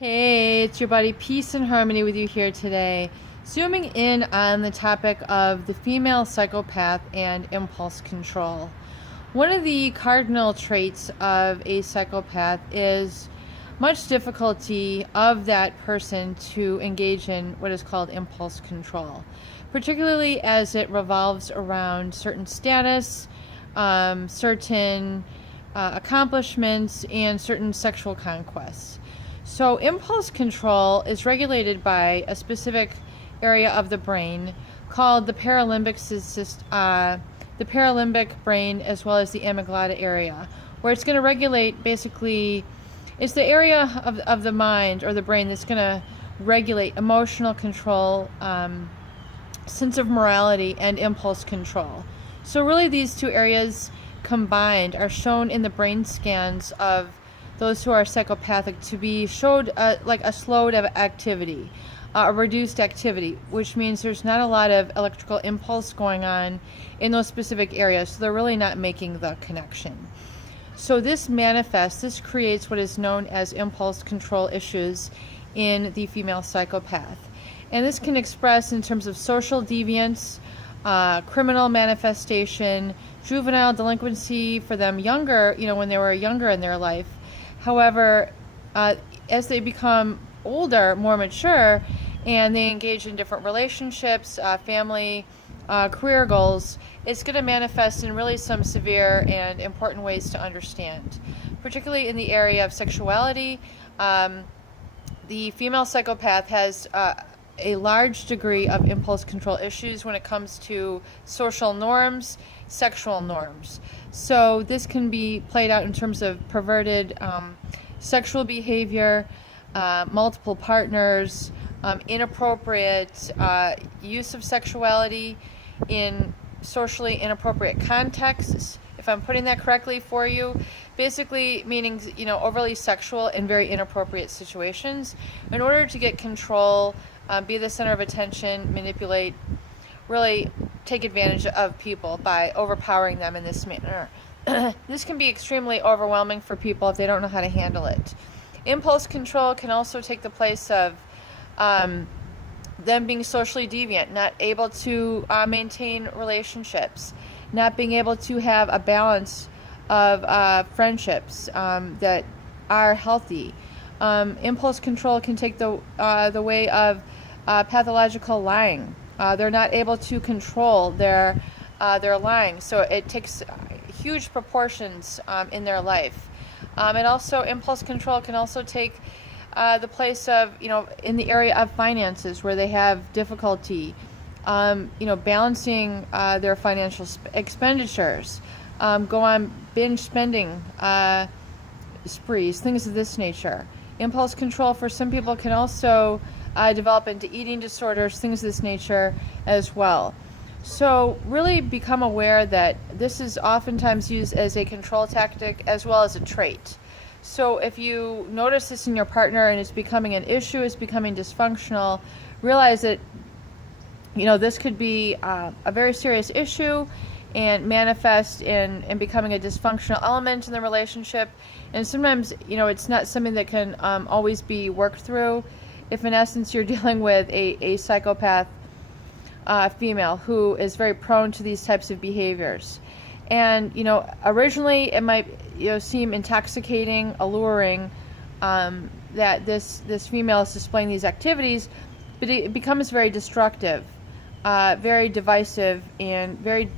Hey, it's your buddy Peace and Harmony with you here today. Zooming in on the topic of the female psychopath and impulse control. One of the cardinal traits of a psychopath is much difficulty of that person to engage in what is called impulse control, particularly as it revolves around certain status, certain accomplishments, and certain sexual conquests. So impulse control is regulated by a specific area of the brain called the the paralimbic brain, as well as the amygdala area, where it's going to regulate, basically, it's the area of the mind or the brain that's going to regulate emotional control, sense of morality, and impulse control. So really these two areas combined are shown in the brain scans of those who are psychopathic to be showed like a slowed activity, a reduced activity, which means there's not a lot of electrical impulse going on in those specific areas, so they're really not making the connection. So this creates what is known as impulse control issues in the female psychopath. And this can express in terms of social deviance, criminal manifestation, juvenile delinquency for them younger, when they were younger in their life. However, as they become older, more mature, and they engage in different relationships, family, career goals, it's going to manifest in really some severe and important ways to understand. Particularly in the area of sexuality, the female psychopath has a large degree of impulse control issues when it comes to social norms, sexual norms. So this can be played out in terms of perverted sexual behavior, multiple partners, inappropriate use of sexuality in socially inappropriate contexts, if I'm putting that correctly for you. Basically meaning, overly sexual in very inappropriate situations in order to get control, be the center of attention, manipulate, really take advantage of people by overpowering them in this manner. This can be extremely overwhelming for people if they don't know how to handle it. Impulse control can also take the place of them being socially deviant, not able to maintain relationships, not being able to have a balance of friendships that are healthy. Impulse control can take the way of pathological lying. They're not able to control their lying, so it takes huge proportions in their life. And also, impulse control can also take the place of, in the area of finances, where they have difficulty, balancing their financial expenditures, go on binge spending sprees, things of this nature. Impulse control for some people can also develop into eating disorders, things of this nature as well. So really become aware that this is oftentimes used as a control tactic as well as a trait. So if you notice this in your partner and it's becoming an issue, it's becoming dysfunctional, realize that this could be a very serious issue and manifest in becoming a dysfunctional element in the relationship. And sometimes it's not something that can always be worked through if in essence you're dealing with a psychopath female who is very prone to these types of behaviors. And originally it might seem intoxicating, alluring, that this female is displaying these activities, but it becomes very destructive, very divisive, and very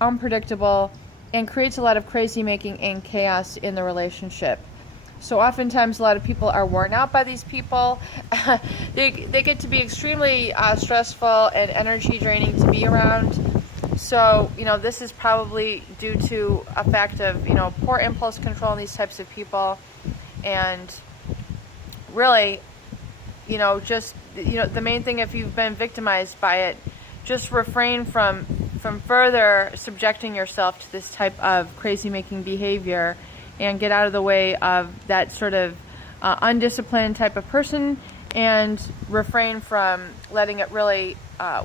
unpredictable, and creates a lot of crazy making and chaos in the relationship. So oftentimes a lot of people are worn out by these people. They get to be extremely stressful and energy draining to be around. So this is probably due to a fact of poor impulse control in these types of people. And really just the main thing, if you've been victimized by it, just refrain from further subjecting yourself to this type of crazy making behavior, and get out of the way of that sort of undisciplined type of person, and refrain from letting it really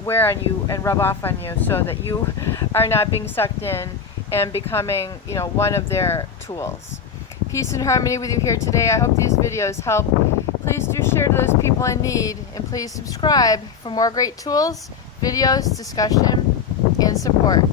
wear on you and rub off on you, so that you are not being sucked in and becoming one of their tools. Peace and harmony with you here today. I hope these videos help please do share to those people in need, and please subscribe for more great tools, videos, discussion, and support.